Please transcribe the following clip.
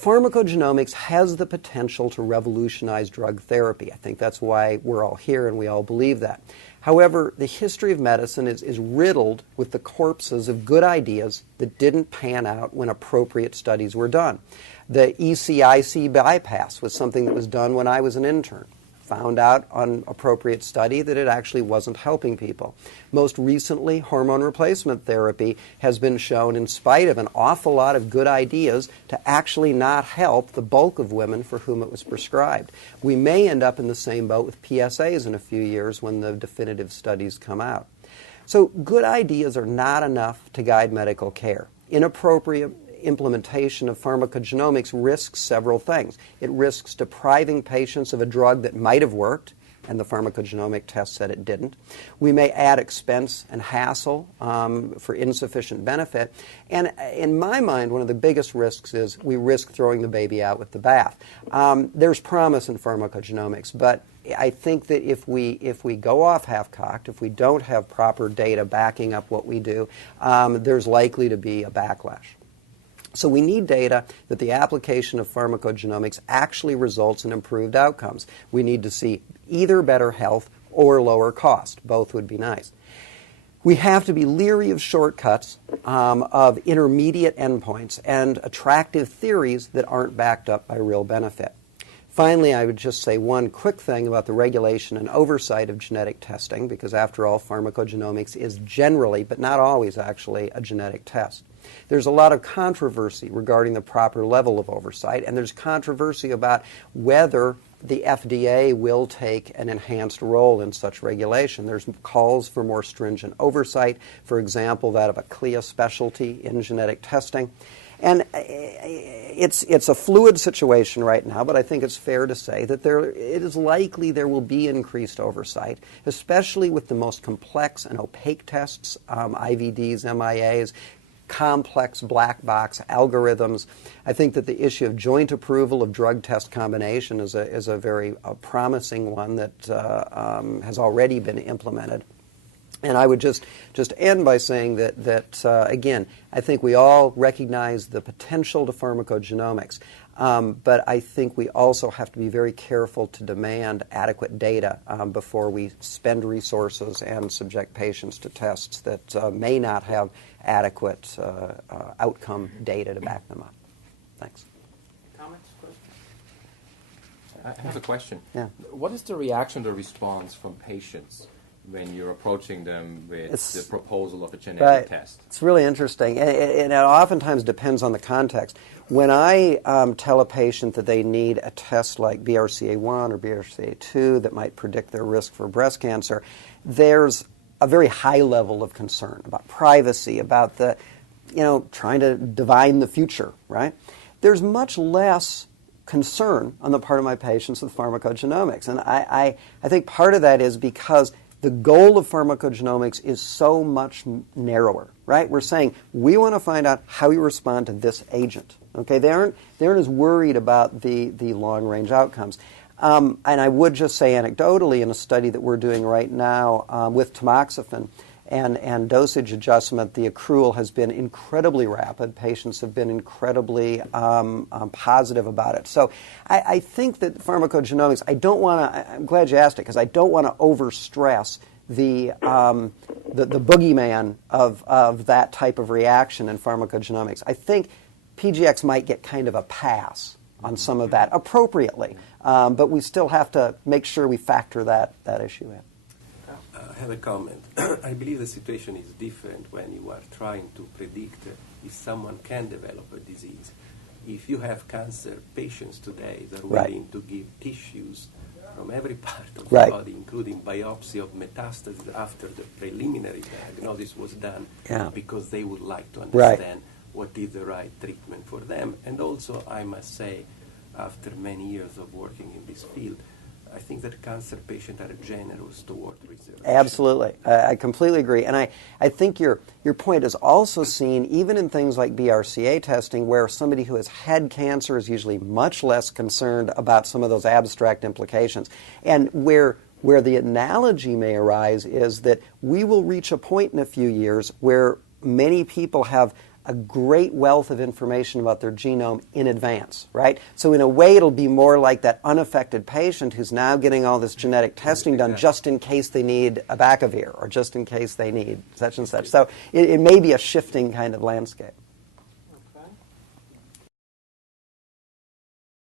Pharmacogenomics has the potential to revolutionize drug therapy. I think that's why we're all here and we all believe that. However, the history of medicine is riddled with the corpses of good ideas that didn't pan out when appropriate studies were done. The ECIC bypass was something that was done when I was an intern. Found out on appropriate study that it actually wasn't helping people. Most recently, hormone replacement therapy has been shown, in spite of an awful lot of good ideas, to actually not help the bulk of women for whom it was prescribed. We may end up in the same boat with PSAs in a few years when the definitive studies come out. So good ideas are not enough to guide medical care. Inappropriate implementation of pharmacogenomics risks several things. It risks depriving patients of a drug that might have worked, and the pharmacogenomic test said it didn't. We may add expense and hassle for insufficient benefit. And in my mind, one of the biggest risks is we risk throwing the baby out with the bath. There's promise in pharmacogenomics, but I think that if we go off half-cocked, if we don't have proper data backing up what we do, there's likely to be a backlash. So we need data that the application of pharmacogenomics actually results in improved outcomes. We need to see either better health or lower cost. Both would be nice. We have to be leery of shortcuts, of intermediate endpoints, and attractive theories that aren't backed up by real benefit. Finally, I would just say one quick thing about the regulation and oversight of genetic testing, because after all, pharmacogenomics is generally, but not always actually, a genetic test. There's a lot of controversy regarding the proper level of oversight, and there's controversy about whether the FDA will take an enhanced role in such regulation. There's calls for more stringent oversight, for example, that of a CLIA specialty in genetic testing. And it's a fluid situation right now, but I think it's fair to say that it is likely there will be increased oversight, especially with the most complex and opaque tests, IVDs, MIAs, complex black box algorithms. I think that the issue of joint approval of drug test combination is a very promising one that has already been implemented. And I would just end by saying that again, I think we all recognize the potential to pharmacogenomics, but I think we also have to be very careful to demand adequate data before we spend resources and subject patients to tests that may not have adequate outcome data to back them up. Thanks. Comments, questions? I have a question. Yeah. What is the reaction, the response from patients when you're approaching them with the proposal of a genetic test? It's really interesting, and it oftentimes depends on the context. When I tell a patient that they need a test like BRCA1 or BRCA2 that might predict their risk for breast cancer, there's a very high level of concern about privacy, about the, trying to divine the future, right? There's much less concern on the part of my patients with pharmacogenomics, and I think part of that is because the goal of pharmacogenomics is so much narrower, right? We're saying we want to find out how you respond to this agent. Okay, they aren't as worried about the long-range outcomes. And I would just say anecdotally, in a study that we're doing right now with tamoxifen and dosage adjustment, the accrual has been incredibly rapid. Patients have been incredibly positive about it. So I think that pharmacogenomics, I'm glad you asked it, because I don't want to overstress the boogeyman of that type of reaction in pharmacogenomics. I think PGX might get kind of a pass on some of that appropriately, but we still have to make sure we factor that issue in. I have a comment. I believe the situation is different when you are trying to predict if someone can develop a disease. If you have cancer patients today that are willing to give tissues from every part of the body, including biopsy of metastases after the preliminary diagnosis was done, because they would like to understand what is the right treatment for them. And also, I must say, after many years of working in this field, I think that cancer patients are generous toward research. Absolutely. I completely agree. And I think your point is also seen even in things like BRCA testing, where somebody who has had cancer is usually much less concerned about some of those abstract implications. And where the analogy may arise is that we will reach a point in a few years where many people have a great wealth of information about their genome in advance, right? So in a way, it'll be more like that unaffected patient who's now getting all this genetic testing done just in case they need a Abacavir or just in case they need such and such. So it may be a shifting kind of landscape.